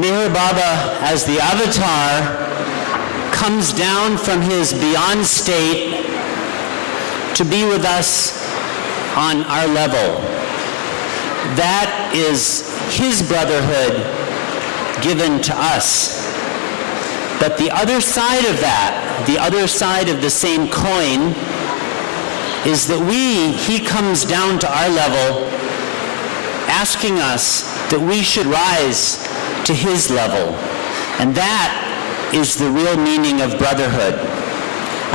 Meher Baba, as the avatar, comes down from his beyond state to be with us on our level. That is his brotherhood given to us. But the other side of that, the other side of the same coin, is that he comes down to our level, asking us that we should rise to his level. And that is the real meaning of brotherhood.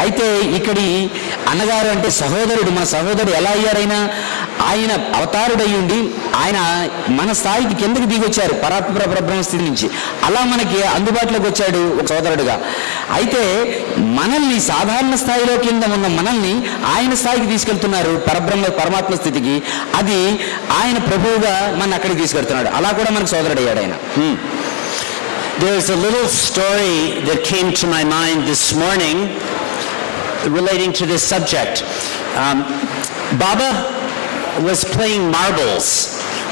అయితే ఇక్కడి అన్నగారు అంటే సహోదరుడు, మన సహోదరుడు ఎలా అయ్యారైనా ఆయన అవతారుడై ఉండి ఆయన మన స్థాయికి కిందకి దిగొచ్చారు పరబ్రహ్మ స్థితి నుంచి. అలా మనకి అందుబాటులోకి వచ్చాడు ఒక సోదరుడుగా. అయితే మనల్ని సాధారణ స్థాయిలో కింద ఉన్న మనల్ని ఆయన స్థాయికి తీసుకెళ్తున్నారు, పరమాత్మ స్థితికి. అది ఆయన ప్రభువుగా మన అక్కడికి తీసుకెళ్తున్నాడు. అలా కూడా మనకు సోదరుడయ్యాడు ఆయన. There's a little story that came to my mind this morning relating to this subject. Baba was playing marbles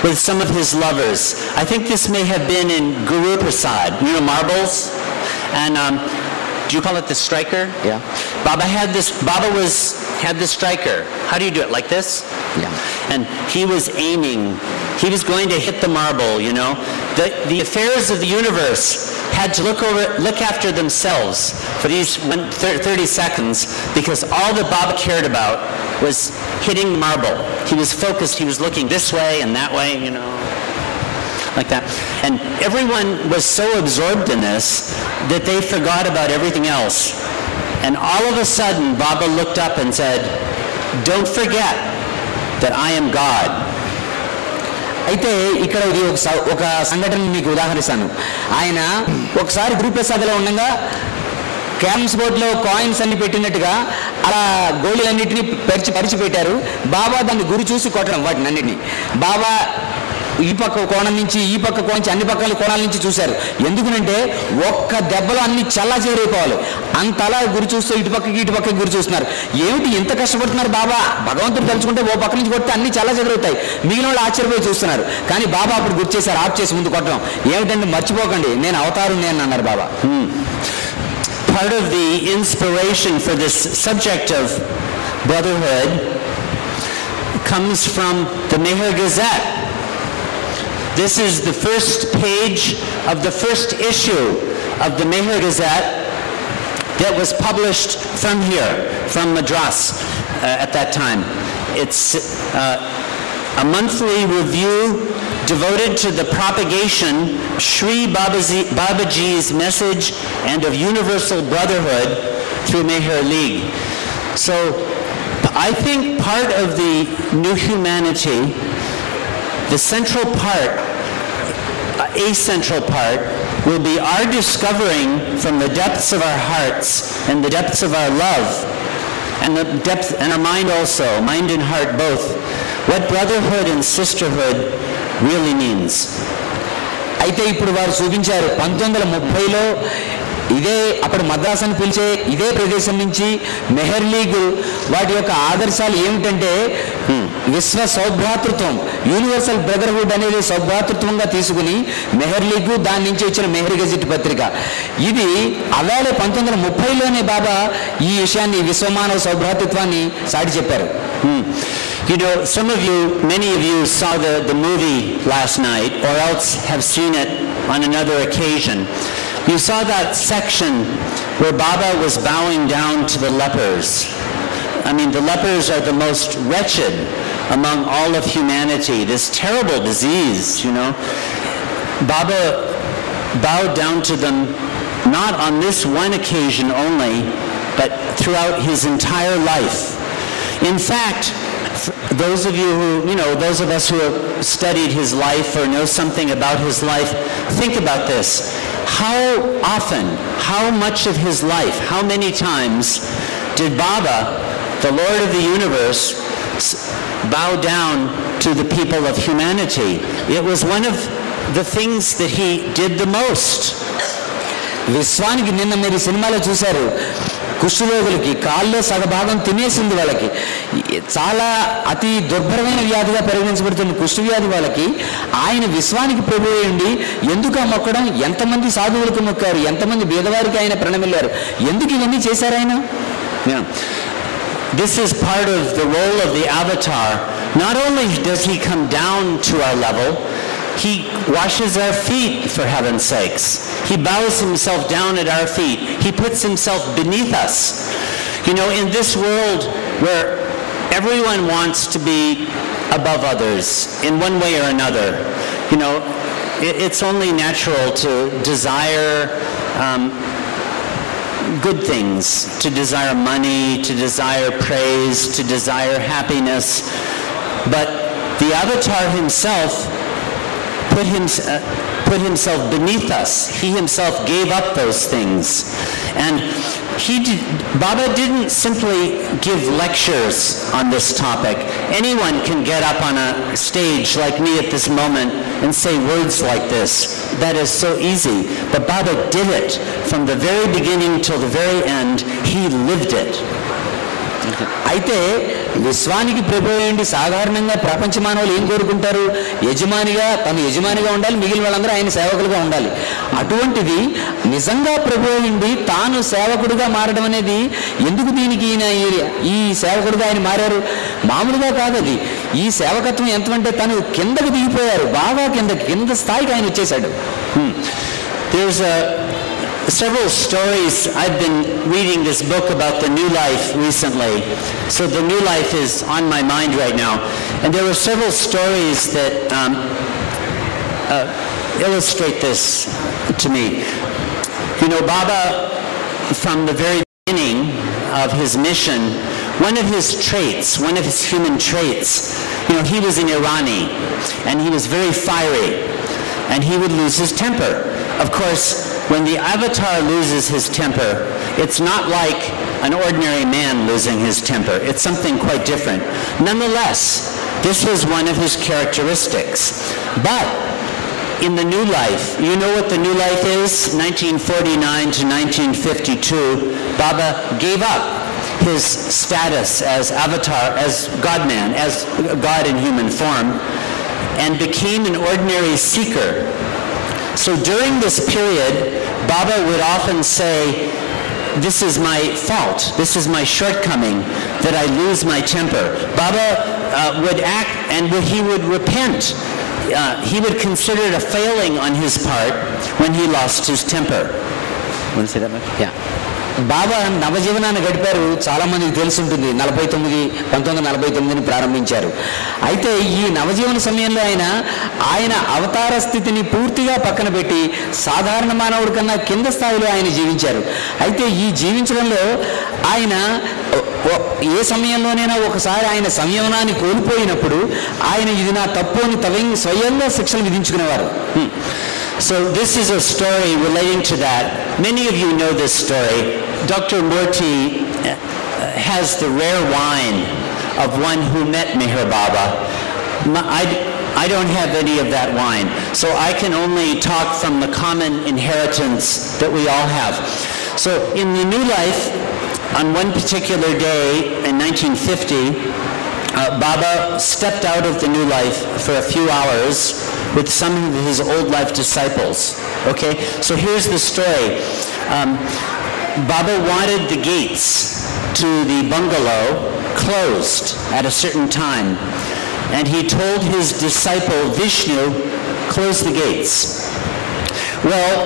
with some of his lovers. I think this may have been in Guru Prasad. You know marbles? And do you call it the striker? Yeah. Baba had the striker. How do you do it? Like this? Yeah. And he was aiming. He was going to hit the marble, you know. The affairs of the universe had to look after themselves for these 30 seconds, because all that Baba cared about was hitting the marble. He was focused. He was looking this way and that way, you know, like that. And everyone was so absorbed in this that they forgot about everything else. And all of a sudden, Baba looked up and said, "Don't forget that I am God." అయితే ఇక్కడ ఒక సంఘటన మీకు ఉదాహరిస్తాను. ఆయన ఒకసారి గురుప్రసాద్లో ఉండగా క్యారమ్స్ బోర్డులో కాయిన్స్ అన్ని పెట్టినట్టుగా అలా గోళీలన్నింటినీ పరిచి పెట్టారు. బాబా దాన్ని గురి చూసి కొట్టడం వాటిని అన్నింటినీ. బాబా ఈ పక్క కోణం నుంచి ఈ పక్క కోణం నుంచి అన్ని పక్కల కోణాల నుంచి చూశారు. ఎందుకంటే ఒక్క దెబ్బలో అన్ని చల్లా చెదిరైపోవాలి. అంతలా గురి చూస్తూ ఇటుపక్కకి గురి చూస్తున్నారు. ఏమిటి ఇంత కష్టపడుతున్నారు బాబా? భగవంతుడు తలుచుకుంటే ఓ పక్క నుంచి కొడితే అన్ని చల్లా చెదిరవుతాయి. మిగిలిన వాళ్ళు ఆశ్చర్యపోయి చూస్తున్నారు. కానీ బాబా అప్పుడు గుర్తు చేశారు, ఆఫ్ చేసి ముందు కొట్టడం. ఏమిటంటే మర్చిపోకండి, నేను అవతారు నేను అన్నారు బాబా. Part of the inspiration for this subject of brotherhood comes from the Meher Gazette. This is the first page of the first issue of the Meher Gazette that was published from here, from Madras at that time. It's a monthly review devoted to the propagation of Sri Babaji's message and of universal brotherhood through Meher League. So I think part of the new humanity, the central part, a central part, will be our discovering from the depths of our hearts and the depths of our love and the depth and our mind also, mind and heart both, what brotherhood and sisterhood really means. అయితే ఇప్పుడు వారు చూపించారు 1930లో ఇదే అప్పుడు మద్రాస్ అని పిలిచే ఇదే ప్రదేశం నుంచి మెహర్ లీగ్ వాటి యొక్క ఆదర్శాలు ఏమిటంటే విశ్వ సౌభ్రాతృత్వం, యూనివర్సల్ బ్రదర్హుడ్ అనేది సౌభ్రాతృత్వంగా తీసుకుని మెహర్ లీగ్, దాని నుంచి వచ్చిన మెహర్ గెజిట్ పత్రిక. ఇది అలాగే 1930లోనే బాబా ఈ విషయాన్ని విశ్వమానవ సౌభ్రాతృత్వాన్ని సాటి చెప్పారు. You know, many of you saw the movie last night, or else have seen it on another occasion. You saw that section where Baba was bowing down to the lepers. I mean, the lepers are the most wretched among all of humanity, this terrible disease, you know. Baba bowed down to them not on this one occasion only, but throughout his entire life. In fact, those of you who, those of us who have studied his life or know something about his life, think about this. How often, how much of his life, how many times did Baba, the Lord of the universe, bow down to the people of humanity? It was one of the things that he did the most. విశ్వానికి నిన్న మీరు సినిమాలో చూశారు, కుష్ఠరోగులకి కాళ్ళలో సగభాగం తినేసింది వాళ్ళకి. చాలా అతి దుర్భరమైన వ్యాధిగా పరిగణించబడుతున్న కుష్ఠవ్యాధి వాళ్ళకి ఆయన విశ్వానికి ప్రభు అయ్యండి. ఎందుకు ఆ మొక్కడం? ఎంతమంది సాధువులకు మొక్కారు, ఎంతమంది బీదవారికి ఆయన ప్రణమిల్లారు, ఎందుకు ఇవన్నీ చేశారు ఆయన? This is part of the role of the avatar. Not only does he come down to our level, he washes our feet, for heaven's sakes. He bows himself down at our feet. He puts himself beneath us. You know, in this world where everyone wants to be above others in one way or another, you know, it's only natural to desire good things, to desire money, to desire praise, to desire happiness. But the avatar himself put himself beneath us. He himself gave up those things. And Baba didn't simply give lectures on this topic. Anyone can get up on a stage like me at this moment and say words like this. That is so easy. But Baba did it from the very beginning till the very end. He lived it. అయితే విశ్వానికి ప్రభు ఏంటి? సాధారణంగా ప్రపంచ మానవులు ఏం కోరుకుంటారు? తను యజమానిగా ఉండాలి, మిగిలిన వాళ్ళందరూ ఆయన సేవకులుగా ఉండాలి. అటువంటిది నిజంగా ప్రభు ఏంటి తాను సేవకుడిగా మారడం అనేది ఎందుకు? దీనికి ఈ సేవకుడిగా ఆయన మారారు. మామూలుగా కాదు అది. ఈ సేవకత్వం ఎంతంటే తను కిందకు దిగిపోయారు, బాగా కింద స్థాయికి ఆయన వచ్చేసాడు. Several stories. I've been reading this book about the new life recently, so the new life is on my mind right now, and there were several stories that illustrate this to me. You know, Baba, from the very beginning of his mission, one of his traits, one of his human traits, you know, he was an Irani, and he was very fiery, and he would lose his temper. Of course, when the avatar loses his temper, it's not like an ordinary man losing his temper. It's something quite different. Nonetheless, this was one of his characteristics. But in the new life, you know what the new life is? 1949 to 1952, Baba gave up his status as avatar, as God-man, as God in human form, and became an ordinary seeker. So during this period, Baba would often say, this is my fault, this is my shortcoming, that I lose my temper. Baba would act and he would repent. He would consider it a failing on his part when he lost his temper. Want to say that much? Yeah. బాబా నవజీవనాన్ని గడిపారు. చాలా మందికి తెలుసుంటుంది. 1949 ప్రారంభించారు. అయితే ఈ నవజీవన సమయంలో ఆయన అవతార స్థితిని పూర్తిగా పక్కన పెట్టి సాధారణ మానవుడి కన్నా కింద స్థాయిలో ఆయన జీవించారు. అయితే ఈ జీవించడంలో ఆయన ఏ సమయంలోనైనా ఒకసారి ఆయన సంయమనాన్ని కోల్పోయినప్పుడు ఆయన ఇది నా తప్పు అని స్వయంగా శిక్షలు విధించుకునేవారు. So this is a story relating to that. Many of you know this story. Dr. Murthy has the rare wine of one who met Meher Baba. I don't have any of that wine, so I can only talk from the common inheritance that we all have. So in the new life, on one particular day in 1950, Baba stepped out of the new life for a few hours with some of his old life disciples. Okay, so here's the story. Baba wanted the gates to the bungalow closed at a certain time, and he told his disciple Vishnu, close the gates. Well,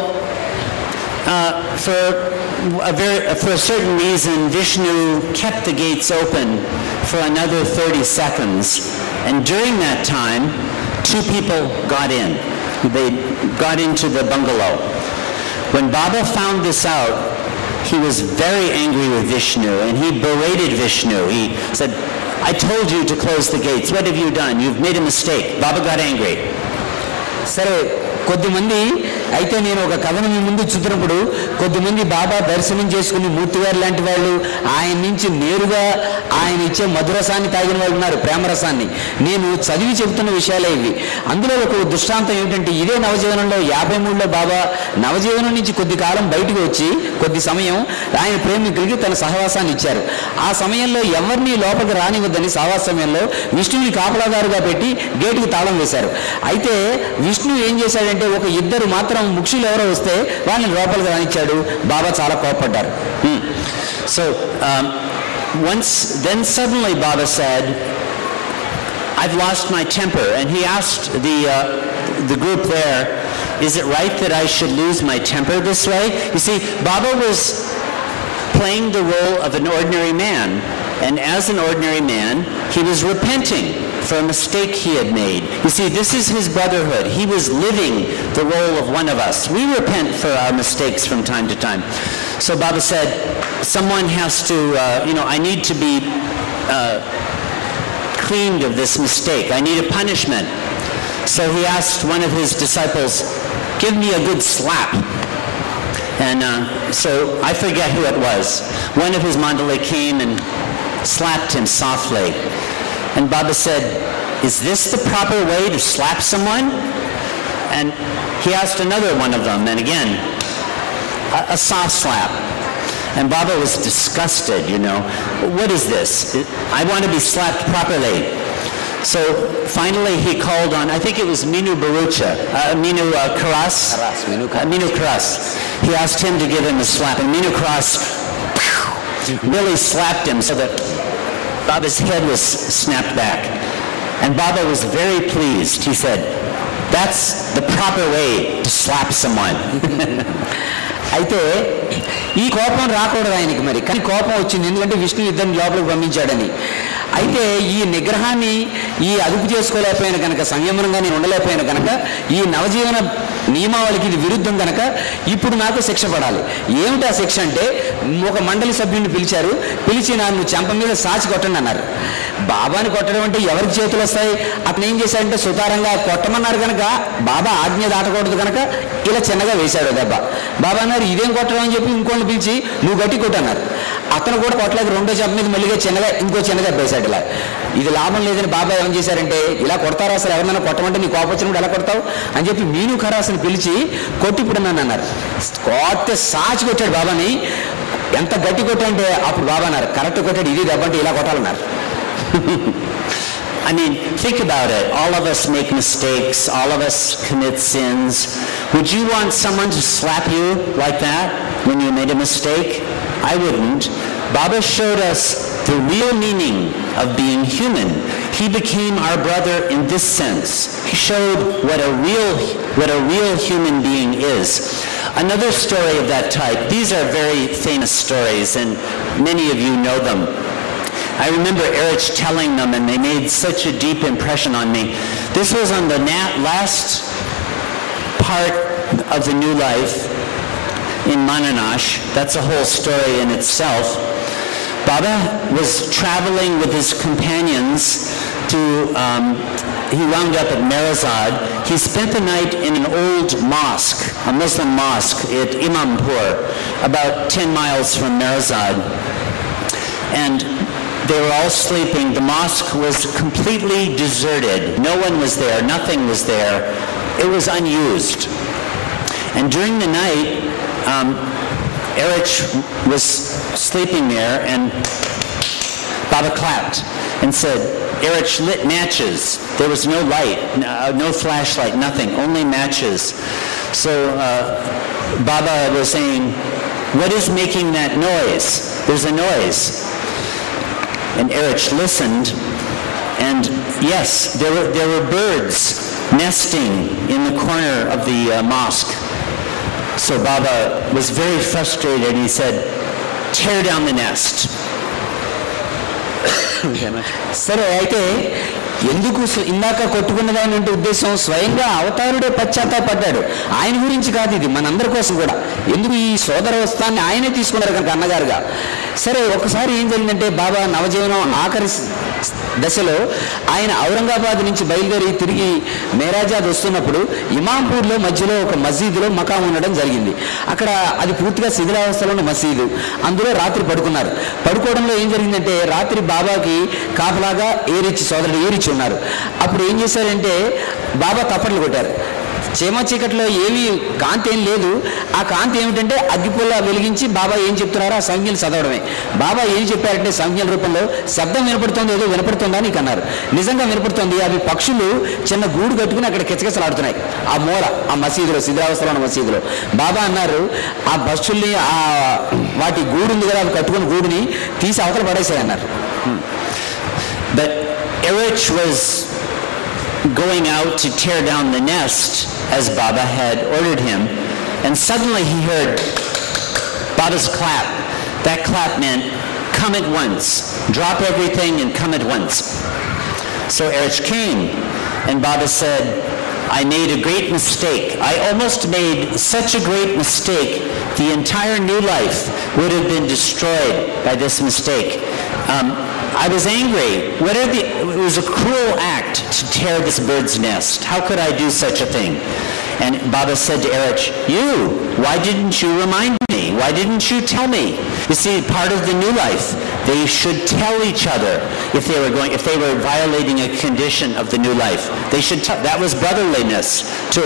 for a certain reason, Vishnu kept the gates open for another 30 seconds, and during that time, 2 people got in. They got into the bungalow. When Baba found this out, he was very angry with Vishnu, and he berated Vishnu. He said, I told you to close the gates. What have you done? You've made a mistake. Baba got angry. సరే, కొద్దిమంది అయితే నేను ఒక కథను మీ ముందు చూసినప్పుడు కొద్దిమంది బాబా దర్శనం చేసుకుని మూర్తిగారు లాంటి వాళ్ళు ఆయన నుంచి నేరుగా ఆయన ఇచ్చే మధురసాన్ని తాగిన వాళ్ళు ఉన్నారు, ప్రేమరసాన్ని. నేను చదివి చెబుతున్న విషయాలే ఇవి. అందులో ఒక దృష్టాంతం ఏమిటంటే ఇదే నవజీవనంలో 53లో బాబా నవజీవనం నుంచి కొద్ది కాలం బయటకు వచ్చి కొద్ది సమయం ఆయన ప్రేమికులకి తన సహవాసాన్ని ఇచ్చారు. ఆ సమయంలో ఎవరిని లోపలికి రానివద్దని సహవాస సమయంలో విష్ణువుని కాపలాదారుగా పెట్టి గేటుకు తాళం వేశారు. అయితే విష్ణు ఏం చేశాడంటే ఒక ఇద్దరు మాత్రం ముక్షులు ఎవరో వస్తే వాళ్ళని లోపలికి రానిచ్చాడు. బాబా చాలా కోపడ్డారు. So then suddenly Baba said, I've lost my temper, and he asked the group there, is it right that I should lose my temper this way? You see, Baba was playing the role of an ordinary man, and as an ordinary man he was repenting for a mistake he had made. You see, this is his brotherhood. He was living the role of one of us. We repent for our mistakes from time to time. So Baba said, someone has to, I need to be cleaned of this mistake. I need a punishment. So he asked one of his disciples, give me a good slap. And so I forget who it was. One of his mandalay came and slapped him softly. And Baba said, is this the proper way to slap someone? And he asked another one of them, and again, a soft slap. And Baba was disgusted, What is this? I want to be slapped properly. So finally he called on, I think it was Minu Karas. Minu Karas. He asked him to give him a slap, and Minu Karas really slapped him so that Baba's head was snapped back. And Baba was very pleased. He said, that's the proper way to slap someone. అయితే ఈ కోపం రాకూడదు ఆయనకి, మరి కానీ కోపం వచ్చింది ఎందుకంటే విష్ణు ఇద్దరిని లోపలికి పంపించాడని. అయితే ఈ నిగ్రహాన్ని ఈ అదుపు చేసుకోలేకపోయిన కనుక, సంయమనంగా నేను ఉండలేకపోయిన కనుక, ఈ నవజీవన నియమావళికి ఇది విరుద్ధం కనుక ఇప్పుడు నాకు శిక్ష పడాలి. ఏమిటి ఆ శిక్ష అంటే, ఒక మండలి సభ్యుడిని పిలిచి నన్ను చెంప మీద సాచి కొట్టండి అన్నారు. బాబాని కొట్టడం అంటే ఎవరికి చేతులు వస్తాయి? అతను ఏం చేశాడంటే సుతారంగా కొట్టమన్నారు కనుక బాబా ఆజ్ఞ దాటకూడదు కనుక ఇలా చిన్నగా వేశాడు దెబ్బ. బాబా అన్నారు ఇదేం కొట్టడం అని చెప్పి ఇంకోళ్ళని పిలిచి నువ్వు గట్టి కొట్టన్నారు. అతను కూడా కొట్టలేదు, రెండో చెంప మీద మళ్ళీగా ఇంకో చిన్నగా వేశాడు. ఇలా ఇది లాభం లేదని బాబా ఏం చేశారంటే, ఇలా కొడతారా అసలు, ఎవరినైనా కొట్టమంటే నీ కోపం వచ్చినప్పుడు ఎలా కొడతావు అని చెప్పి మీను ఖరాస్ని పిలిచి కొట్టిప్పుడు నన్ను అన్నారు. కొట్టే సాచి కొట్టాడు బాబాని. ఎంత గట్టి కొట్టాడంటే అప్పుడు బాబా అన్నారు కరెక్ట్ కొట్టాడు, ఇది దెబ్బ అంటే ఇలా కొట్టాలన్నారు. I mean, think about it. All of us make mistakes. All of us commit sins. Would you want someone to slap you like that when you made a mistake? I wouldn't. Baba showed us the real meaning of being human. He became our brother in this sense. He showed what a real human being is. Another story of that type. These are very famous stories, and many of you know them. I remember Erich telling them, and they made such a deep impression on me. This was on the last part of the new life in Mananash. That's a whole story in itself. Baba was traveling with his companions he wound up at Merazad. He spent the night in an old mosque, a Muslim mosque at Imampur, about 10 miles from Merazad. And they were all sleeping. The mosque was completely deserted. No one was there. Nothing was there. It was unused. And during the night, Erich was sleeping there, and Baba clapped and said, Erich lit matches. There was no light, no flashlight, nothing, only matches. So Baba was saying, what is making that noise? There's a noise. And Erich listened, and yes, there were birds nesting in the corner of the mosque. So Baba was very frustrated. He said, tear down the nest. సరే, అయితే ఎందుకు ఇందాక కొట్టుకున్నదాని అంటే ఉద్దేశం స్వయంగా అవతారుడే పశ్చాత్తాపడ్డాడు. ఆయన గురించి కాదు, ఇది మనందరి కోసం కూడా. ఎందుకు ఈ సోదరవస్థాన్ని ఆయనే తీసుకున్నారు కనుక అన్నగారుగా. సరే, ఒకసారి ఏం జరిగిందంటే బాబా నవజీవనం ఆఖరి దశలో ఆయన ఔరంగాబాద్ నుంచి బయలుదేరి తిరిగి మేరాజాద్ వస్తున్నప్పుడు ఇమాంపూర్లో మధ్యలో ఒక మసీదులో మకాం ఉండడం జరిగింది. అక్కడ అది పూర్తిగా శిథిలావస్థలో ఉన్న మసీదు. అందులో రాత్రి పడుకున్నారు. పడుకోవడంలో ఏం జరిగిందంటే రాత్రి బాబాకి కాపలాగా సోదరుడు ఏరిచ్చి ఉన్నారు. అప్పుడు ఏం చేశారంటే బాబా తప్పట్లు కొట్టారు. చీకట్లో ఏమీ కాంతి ఏం లేదు. ఆ కాంతి ఏమిటంటే అగ్గిపుల్ల వెలిగించి బాబా ఏం చెప్తున్నారో ఆ సంజ్ఞలు చదవడమే. బాబా ఏం చెప్పారంటే సంజ్ఞల రూపంలో శబ్దం వినపడుతుంది, ఏదో వినపడుతుందా నీకు అన్నారు. నిజంగా వినపడుతుంది. అవి పక్షులు చిన్న గూడు కట్టుకుని అక్కడ కిచకిచలాడుతున్నాయి ఆ మూల, ఆ మసీదులో, శిథిలావస్థలో ఉన్న మసీదులో. బాబా అన్నారు ఆ పక్షుల్ని వాటి గూడు ఉంది కదా, అవి కట్టుకుని గూడుని తీసి అవతల పడేసాయి అన్నారు. But Erich was going out to tear down the nest as Baba had ordered him, and suddenly he heard Baba's clap. That clap meant come at once, drop everything and come at once. So Erich came, and Baba said, I made a great mistake. I almost made such a great mistake. The entire new life would have been destroyed by this mistake. I was angry. It was a cruel act to tear this bird's nest. How could I do such a thing? And Baba said to Erich, why didn't you remind me? Why didn't you tell me? You see, part of the new life, they should tell each other if they were violating a condition of the new life. They should tell. That was brotherliness, to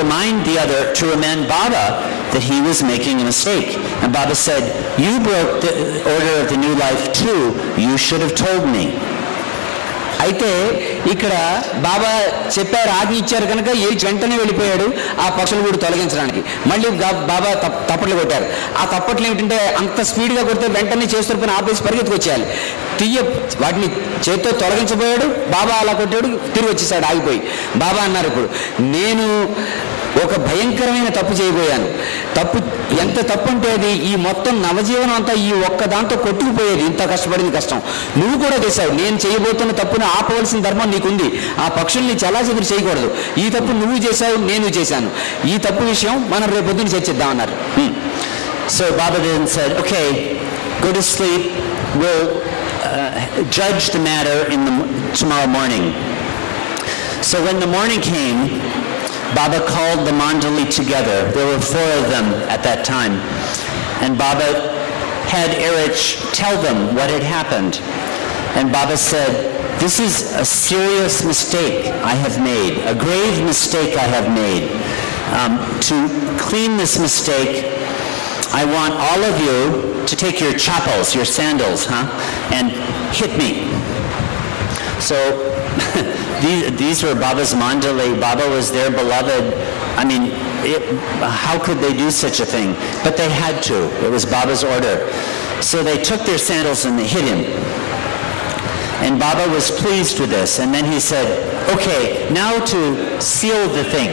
remind the other, to remind Baba that he was making a mistake. And Baba said, you broke the order of the new life too. You should have told me. అయితే ఇక్కడ బాబా చెప్పారు, ఆజ్ఞ ఇచ్చారు కనుక వెంటనే వెళ్ళిపోయాడు ఆ పక్షులు కూడా తొలగించడానికి. మళ్ళీ బాబా తప్పట్లు కొట్టారు. ఆ తప్పట్లు ఏమిటంటే అంత స్పీడ్గా కొడితే వెంటనే చేస్తున్న పని ఆపేసి పరిగెత్తుకొచ్చేయాలి. వాటిని చేతితో తొలగించబోయాడు. బాబా అలా కొట్టాడు, తిరిగి వచ్చేసాడు ఆగిపోయి. బాబా అన్నారు ఇప్పుడు నేను ఒక భయంకరమైన తప్పు చేయబోయాను. ఎంత తప్పు అంటే అది ఈ మొత్తం నవజీవనం అంతా ఈ ఒక్క దాంతో కొట్టుకుపోయేది. ఇంత కష్టపడింది కష్టం నువ్వు కూడా చేశావు. నేను చేయబోతున్న తప్పును ఆపవలసిన ధర్మం నీకుంది. ఆ పక్షుల్ని చలాచెదురు చేయకూడదు. ఈ తప్పు నువ్వు చేశావు, నేను చేశాను. ఈ తప్పు విషయం మనం రేపొద్దున చర్చిద్దాం అన్నారు. So Baba then said, okay, go to sleep. We'll judge the matter tomorrow morning. So when the morning came, Baba called the mandali together. There were 4 of them at that time. And Baba had Erich tell them what had happened. And Baba said, this is a serious mistake I have made, a grave mistake I have made. To clean this mistake, I want all of you to take your chappals, your sandals, and hit me. So these were Baba's mandali. Baba was their beloved. I mean, how could they do such a thing? But they had to. It was Baba's order. So they took their sandals and they hit him. And Baba was pleased with this. And then he said, okay, now to seal the thing.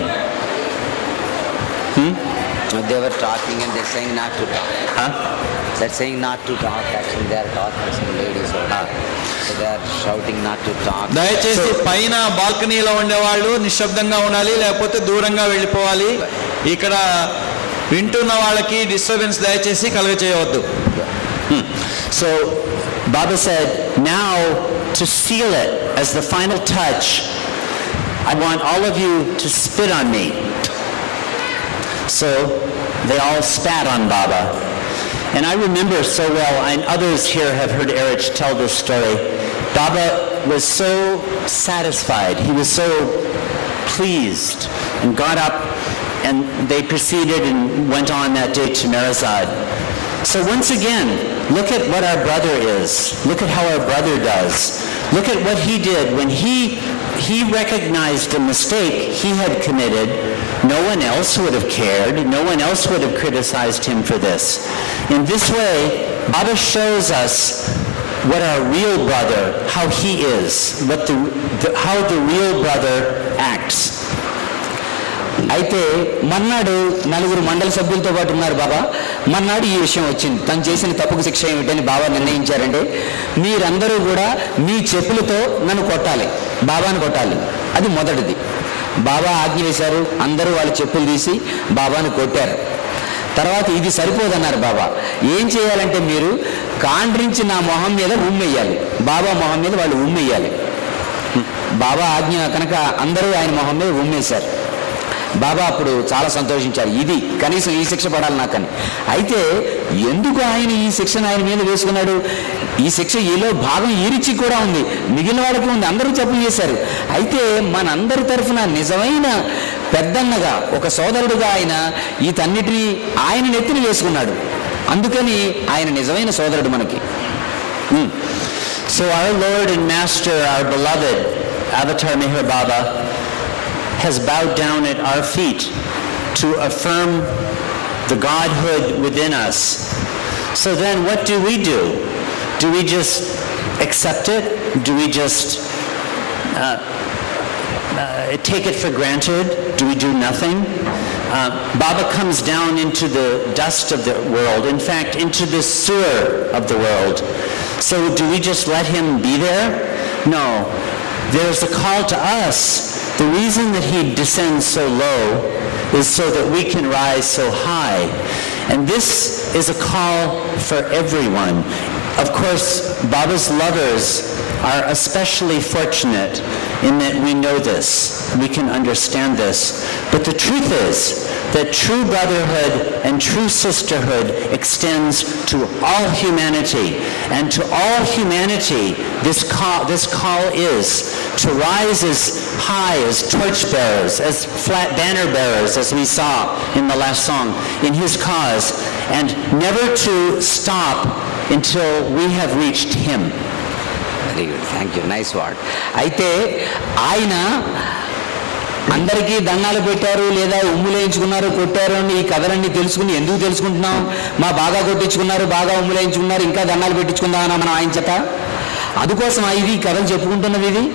They were talking and they're saying not to talk. They're saying not to talk. Actually, they are talking some ladies. So they are shouting not to talk. దయచేసి పైన బాల్కనీలో ఉండేవాళ్ళు నిశ్శబ్దంగా ఉండాలి, లేకపోతే దూరంగా వెళ్ళిపోవాలి. ఇక్కడ వింటున్న వాళ్ళకి డిస్టర్బెన్స్ దయచేసి కలుగజేయవద్దు. So Baba said, now to seal it as the final touch, I want all of you to spit on me. So they all spat on Baba. And I remember so well, and others here have heard Erich tell this story. Baba was so satisfied. He was so pleased and got up, and they proceeded and went on that day to Merazad. So once again, look at what our brother is. Look at how our brother does. Look at what he did when he recognized a mistake he had committed. No one else would have cared. No one else would have criticized him for this. In this way, Baba shows us what our real brother, how he is, how the real brother acts. అయితే మన్నాడు నలుగురు మండలి సభ్యులతో పాటు ఉన్నారు బాబా. మన్నాడు ఈ విషయం వచ్చింది, తను చేసిన తప్పుకు శిక్ష ఏమిటని బాబా నిర్ణయించారంటే మీరందరూ కూడా మీ చెప్పులతో నన్ను కొట్టాలి, బాబాను కొట్టాలి. అది మొదటిది. బాబా ఆజ్ఞ వేశారు. అందరూ వాళ్ళ చెప్పులు తీసి బాబాను కొట్టారు. తర్వాత ఇది సరిపోదన్నారు బాబా. ఏం చేయాలంటే మీరు కాండ్రించి నా మొహం మీద ఉమ్మేయాలి, బాబా మొహం మీద వాళ్ళు ఉమ్మేయాలి. బాబా ఆజ్ఞ కనుక అందరూ ఆయన మొహం మీద ఉమ్మేశారు. బాబా అప్పుడు చాలా సంతోషించారు, ఇది కనీసం ఈ శిక్ష పడాలి నాకని. అయితే ఎందుకు ఆయన ఈ శిక్షను ఆయన మీద వేసుకున్నాడు? ఈ శిక్ష ఈలో భాగం ఈరిచి కూడా ఉంది, మిగిలిన వాళ్ళకి ఉంది, అందరూ తప్పులు చేశారు. అయితే మనందరి తరఫున నిజమైన పెద్దన్నగా ఒక సోదరుడుగా ఆయన ఈతన్నిటినీ ఆయన నెత్తిని వేసుకున్నాడు. అందుకని ఆయన నిజమైన సోదరుడు మనకి. So our Lord and Master, our beloved Avatar Meher Baba, has bowed down at our feet to affirm the Godhood within us. So then what do? Do we just accept it? Do we just take it for granted? Do we do nothing? Baba comes down into the dust of the world, in fact, into the sewer of the world. So do we just let him be there? No. There's a call to us. The reason that he descends so low is so that we can rise so high. And this is a call for everyone. Of course, Baba's lovers are especially fortunate in that we know this, we can understand this. But the truth is that true brotherhood and true sisterhood extends to all humanity. And to all humanity, this call is to rise as high as torch bearers, as flat banner bearers, as we saw in the last song, in his cause, and never to stop until we have reached him. Very good, thank you, nice word. అయితే ఆయన అందరికీ దండాలు పెట్టారు లేదా ఉమ్ములేయించుకున్నారు, కొట్టారు అని ఈ కథలన్నీ తెలుసుకుని ఎందుకు తెలుసుకుంటున్నాం? మా బాగా కొట్టించుకున్నారు, బాగా ఉమ్ములేయించుకున్నారు, ఇంకా దండాలు పెట్టించుకుందామన్నా మనం ఆయన చేత? అందుకోసం ఇది కథలు చెప్పుకుంటున్నది ఇది?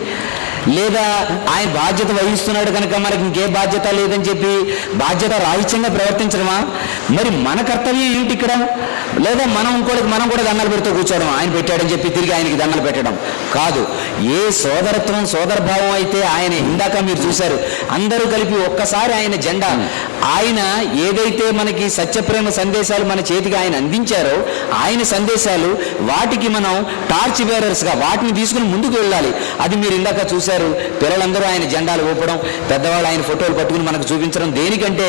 లేదా ఆయన బాధ్యత వహిస్తున్నాడు కనుక మనకి ఇంకే బాధ్యత లేదని చెప్పి బాధ్యత రాహిత్యంగా ప్రవర్తించడమా? మరి మన కర్తవ్యం ఏంటి ఇక్కడ? లేదా మనం కూడా దండాలు పెడుతూ కూర్చోవడం, ఆయన పెట్టాడని చెప్పి తిరిగి ఆయనకి దండాలు పెట్టడం కాదు. ఏ సోదరత్వం సోదరభావం అయితే ఆయన ఇందాక మీరు చూశారు, అందరూ కలిపి ఒక్కసారి ఆయన జెండా, ఆయన ఏదైతే మనకి సత్యప్రేమ సందేశాలు మన చేతికి ఆయన అందించారో ఆయన సందేశాలు, వాటికి మనం టార్చ్ బేరర్స్గా వాటిని తీసుకుని ముందుకు వెళ్ళాలి. అది మీరు ఇందాక చూశారు, పిల్లలందరూ ఆయన జెండాలు ఊపడం, పెద్దవాళ్ళు ఆయన ఫోటోలు పట్టుకుని మనకు చూపించడం. దేనికంటే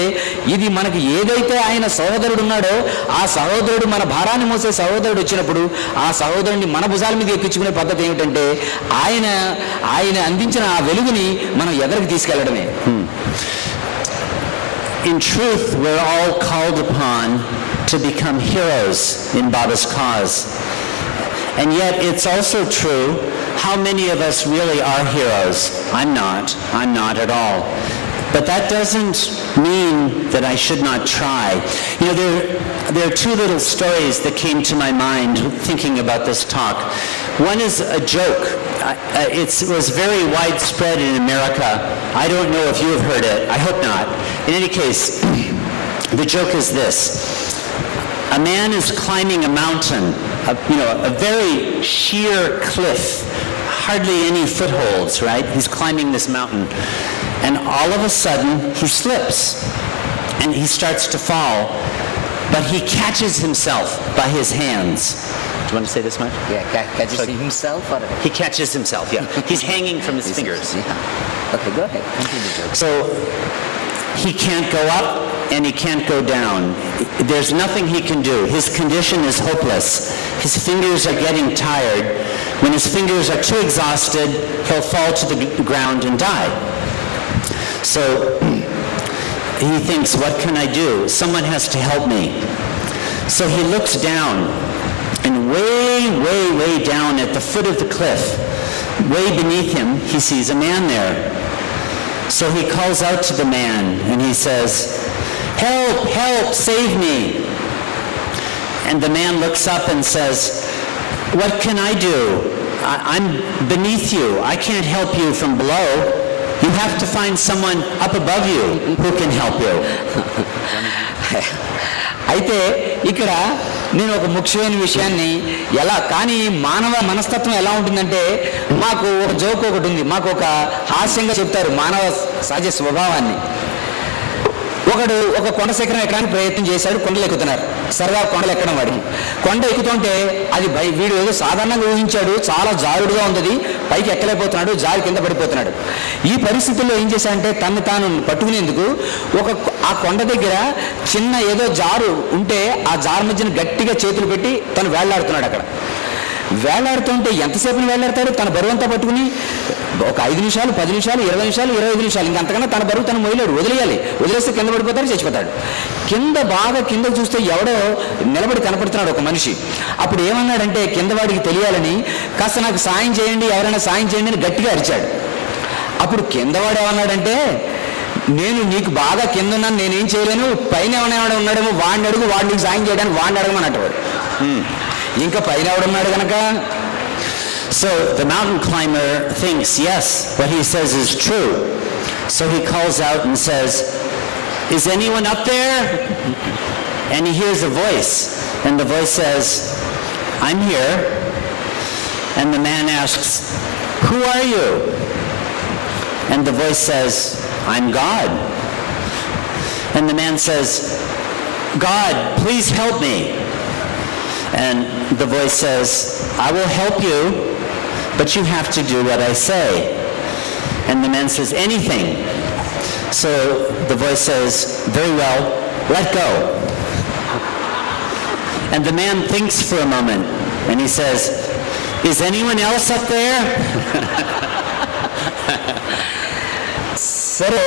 ఇది మనకి ఏదైతే ఆయన సహోదరుడు ఉన్నాడో ఆ సహోదరుడు, మన భారాన్ని మోసే సహోదరుడు వచ్చినప్పుడు ఆ సహోదరుడిని మన భుజాల మీద ఎక్కించుకునే పద్ధతి ఏమిటంటే ఆయన అందించిన ఆ వెలుగుని మనం ఎదరికి తీసుకెళ్లడమే. In truth, we're all called upon to become heroes in Baba's cause. And yet it's also true, how many of us really are heroes? I'm not at all. But that doesn't mean that I should not try. You know, there are two little stories that came to my mind thinking about this talk. One is a joke. It was very widespread in America. I don't know if you have heard it. I hope not. In any case, the joke is this. A man is climbing a mountain, a very sheer cliff, hardly any footholds, right? He's climbing this mountain. And all of a sudden, he slips and he starts to fall, but he catches himself by his hands. Do you want to say this much? Yeah, catches himself? Or? He catches himself, yeah. He's hanging from his fingers. Yeah. Okay, go ahead. Continue. So he can't go up and he can't go down. There's nothing he can do. His condition is hopeless. His fingers are getting tired. When his fingers are too exhausted, he'll fall to the ground and die. So he thinks, what can I do? Someone has to help me. So he looks down, and way down at the foot of the cliff, way beneath him, he sees a man there. So he calls out to the man and he says, "Help, help, save me." And the man looks up and says, "What can I do? I'm beneath you. I can't help you from below. You have to find someone up above you who can help you." అయితే ఇక్కడ నేను ఒక ముఖ్యమైన విషయాన్ని కానీ మానవ మనస్తత్వం ఎలా ఉంటుందంటే, మాకు ఒక జోక్ ఒకటి ఉంది, మాకు ఒక హాస్యంగా చెప్తారు మానవ సహజ స్వభావాన్ని. ఒకడు ఒక కొండ శిఖరం ఎక్కడానికి ప్రయత్నం చేశాడు. కొండలు ఎక్కుతున్నారు, సరదా కొండలు ఎక్కడం వాడికి. కొండ ఎక్కుతుంటే అది వీడు ఏదో సాధారణంగా ఊహించాడు, చాలా జారుడుగా ఉంది, పైకి ఎక్కలేకపోతున్నాడు, జారి కింద పడిపోతున్నాడు. ఈ పరిస్థితుల్లో ఏం చేశాడంటే తను తాను పట్టుకునేందుకు ఆ కొండ దగ్గర చిన్న ఏదో జారు ఉంటే ఆ జారు మధ్యన గట్టిగా చేతులు పెట్టి తను వేళ్లాడుతున్నాడు. అక్కడ వేళ్లాడుతుంటే ఎంతసేపు వేళ్లాడతాడు? తన బరువంతా పట్టుకుని ఒక 5 నిమిషాలు, 10 నిమిషాలు, 20 నిమిషాలు, 25 నిమిషాలు, ఇంకంతకన్నా తన బరువు తను మొయ్యలేడు, వదిలేయాలి. వదిలేస్తే కింద పడిపోతాడు, చచ్చిపోతాడు. బాగా కింద చూస్తే ఎవడో నిలబడి కనపడుతున్నాడు, ఒక మనిషి. అప్పుడు ఏమన్నాడంటే కింద వాడికి తెలియాలని, కాస్త నాకు సాయం చేయండి, ఎవరైనా సాయం చేయండి అని గట్టిగా అరిచాడు. అప్పుడు కిందవాడు ఏమన్నాడంటే, నేను నీకు బాగా కింద ఉన్నాను, నేనేం చేయలేను, పైన ఎవరైనా ఉన్నాడేమో వాడిని అడుగు, వాడు నీకు సాయం చేయడానికి వాడిని అడగమన్నట్టు వాడు. ఇంకా పైన ఎవడున్నాడు కనుక. So the mountain climber thinks, yes, what he says is true. So he calls out and says, is anyone up there? And he hears a voice, and the voice says, I'm here. And the man asks, who are you? And the voice says, I'm God. And the man says, God, please help me. And the voice says, I will help you, but you have to do what I say. And the man says, anything. So the voice says, very well, let go. And the man thinks for a moment, and he says, is anyone else up there? సరే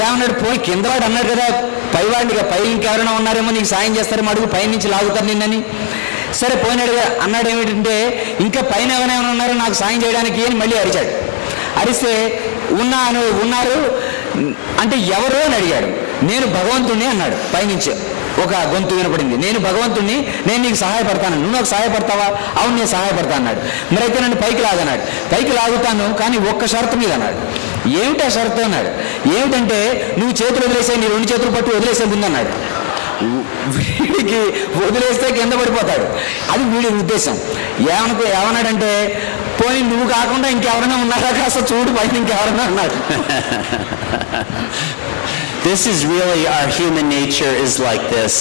ఏమన్నాడు, పోయి కిందవాడు అన్నాడు కదా, పైవాడిగా పై ఇంకెవరైనా ఉన్నారేమో నీకు సాయం చేస్తారేమో అడుగు, పై నుంచి లాగుతారు నిన్నని. సరే పోయినాడు అన్నాడు ఏమిటంటే, ఇంకా పైన ఎవరైనా ఉన్నారో నాకు సాయం చేయడానికి అని మళ్ళీ అరిచాడు. అరిస్తే ఉన్నారు అంటే ఎవరు అని అడిగాడు. నేను భగవంతుణ్ణి అన్నాడు. పైనుంచి ఒక గొంతు వినపడింది, నేను భగవంతుణ్ణి, నేను నీకు సహాయపడతాను, నువ్వు నాకు సహాయపడతావా? అవును నేను సహాయపడతా అన్నాడు. మరైతే నన్ను పైకి లాగన్నాడు. పైకి లాగుతాను కానీ ఒక్క షరతు మీద అన్నాడు. ఏమిటా షరతు అన్నాడు. ఏమిటంటే నువ్వు చేతులు వదిలేసే, నీ 2 చేతులు పట్టు వదిలేసే ముందన్నాడు. వీడికి వదిలేస్తే కింద పడిపోతాడు, అది వీడి ఉద్దేశం. ఏమన్నాడంటే, పోయి నువ్వు కాకుండా ఇంకెవరైనా ఉన్నారా కాస్త చూడు, పైన ఇంకెవరైనా ఉన్నాడు. This is really our human nature is like this.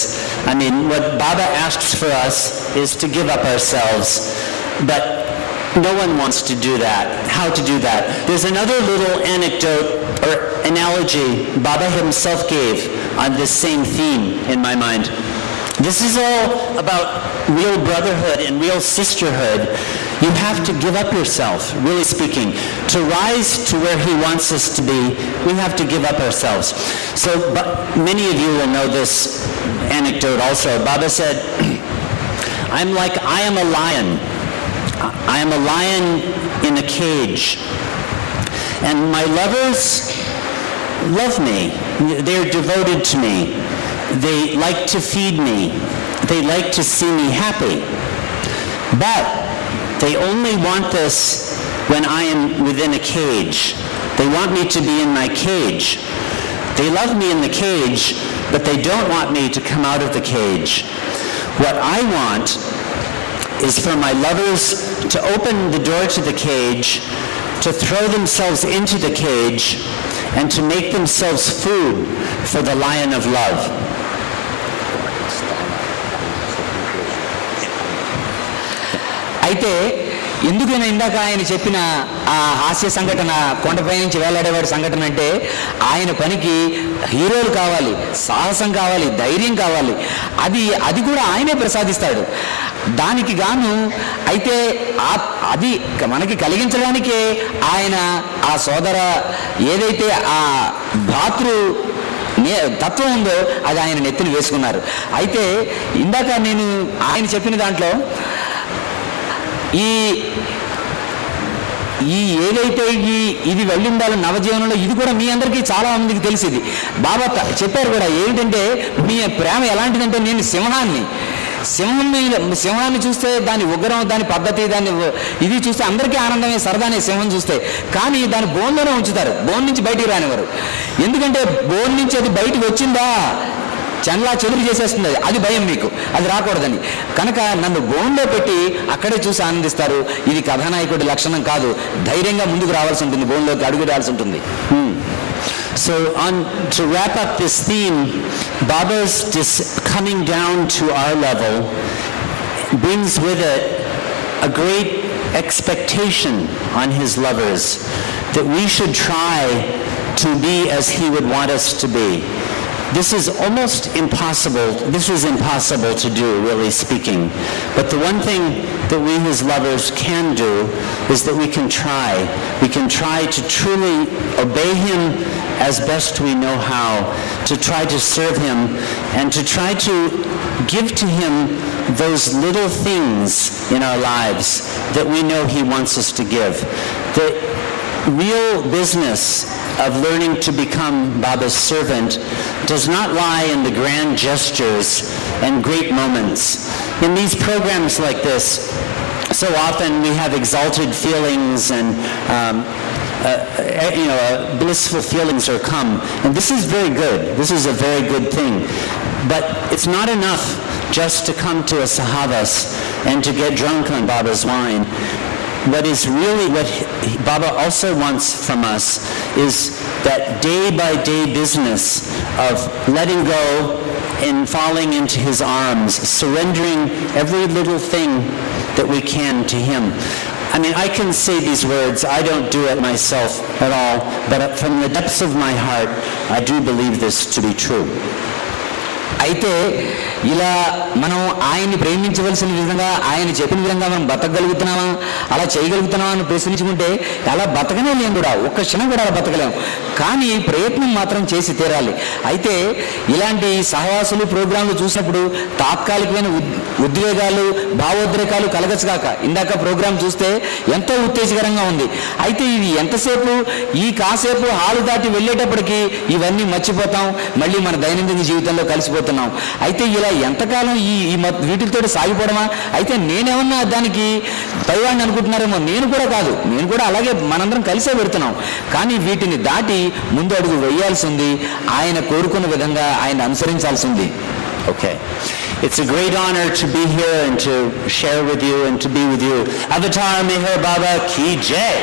I mean, what Baba asks for us is to give up ourselves, but no one wants to do that. How to do that? There's another little anecdote or analogy Baba himself gave on this same theme in my mind. This is all about real brotherhood and real sisterhood. You have to give up yourself, really speaking. To rise to where he wants us to be, we have to give up ourselves. So many of you will know this anecdote also. Baba said, I am a lion. I am a lion in a cage. And my lovers love me. They're devoted to me. They like to feed me. They like to see me happy. But they only want this when I am within a cage. They want me to be in my cage. They love me in the cage, but they don't want me to come out of the cage. What I want is for my lovers to open the door to the cage, to throw themselves into the cage, and to make themselves food for the lion of love. అయితే ఎందుకైనా ఇందాక ఆయన చెప్పిన ఆ హాస్య సంఘటన, కొండపై నుంచి వేలాడేవాడి సంఘటన అంటే, ఆయన పనికి హీరోలు కావాలి, సాహసం కావాలి, ధైర్యం కావాలి. అది కూడా ఆయనే ప్రసాదిస్తాడు. దానికి గాను అయితే అది మనకి కలిగించడానికే ఆయన ఆ సోదర ఏదైతే ఆ భాతృ తత్వం ఉందో అది ఆయన నెత్తిని వేసుకున్నారు. అయితే ఇందాక నేను ఆయన చెప్పిన దాంట్లో ఈ ఏదైతే ఇది వెళ్ళి ఉండాలి నవజీవనంలో, ఇది కూడా మీ అందరికీ చాలా మందికి తెలిసింది. బాబా చెప్పారు కూడా, ఏంటంటే మీ ప్రేమ ఎలాంటిదంటే, నేను సింహాన్ని చూస్తే దాని ఉగ్రం, దాని పద్ధతి, దాని ఇది చూస్తే అందరికీ ఆనందమే, సరదానే సింహం చూస్తే. కానీ దాని బోన్లోనే ఉంచుతారు, బోన్ నుంచి బయటికి రానివారు. ఎందుకంటే బోన్ నుంచి అది బయటకు వచ్చిందా చండ్లా చెదురు చేసేస్తుంది, అది భయం మీకు, అది రాకూడదని. కనుక నన్ను బోన్లో పెట్టి అక్కడే చూసి ఆనందిస్తారు. ఇది కథానాయకుడి లక్షణం కాదు, ధైర్యంగా ముందుకు రావాల్సి ఉంటుంది, బోన్లోకి అడుగు వేయాల్సి ఉంటుంది. So to wrap up this theme, Baba's coming down to our level brings with it a great expectation on his lovers that we should try to be as he would want us to be. This is almost impossible. This is impossible to do, really speaking. But the one thing that we, his lovers, can do is that we can try. We can try to truly obey him as best we know how, to try to serve him, and to try to give to him those little things in our lives that we know he wants us to give. The real business of learning to become Baba's servant does not lie in the grand gestures and great moments. In these programs like this, so often we have exalted feelings and blissful feelings are come, and this is very good. This is a very good thing, but it's not enough just to come to a Sahavas and to get drunk on Baba's wine. What Baba also wants from us is that day-by-day business of letting go and falling into his arms, surrendering every little thing that we can to him. I mean, I can say these words, I don't do it myself at all, but from the depths of my heart, I do believe this to be true. అయితే ఇలా మనం ఆయన్ని ప్రేమించవలసిన విధంగా ఆయన చెప్పిన విధంగా మనం బతకగలుగుతున్నామా, అలా చేయగలుగుతున్నామా అని ప్రశ్నించుకుంటే అలా బతకనే లేము కూడా, ఒక్క క్షణం కూడా అలా బతకలేము. కానీ ప్రయత్నం మాత్రం చేసి తీరాలి. అయితే ఇలాంటి సహవాసులు ప్రోగ్రాంలు చూసినప్పుడు తాత్కాలికమైన ఉద్వేగాలు భావోద్రేకాలు కలగచ్చుగాక. ఇందాక ప్రోగ్రాం చూస్తే ఎంతో ఉత్తేజకరంగా ఉంది. అయితే ఇది ఎంతసేపు, ఈ కాసేపు హాలు దాటి వెళ్ళేటప్పటికి ఇవన్నీ మర్చిపోతాం, మళ్ళీ మన దైనందిన జీవితంలో కలిసిపోతున్నాం. అయితే ఇలా ఎంతకాలం ఈ వీటితో సాగిపోవడమా? అయితే నేనేమన్నా దానికి పైవాడిని అనుకుంటున్నారేమో. నేను కూడా కాదు, నేను కూడా అలాగే మనందరం కలిసే పెడుతున్నాం. కానీ వీటిని దాటి ముందు అడుగు వేయాల్సి ఉంది, ఆయన కోరుకున్న విధంగా ఆయన అనుసరించాల్సి ఉంది. Okay. It's a great honor to be here and to share with you and to be with you. Avatar Meher Baba Ki Jai.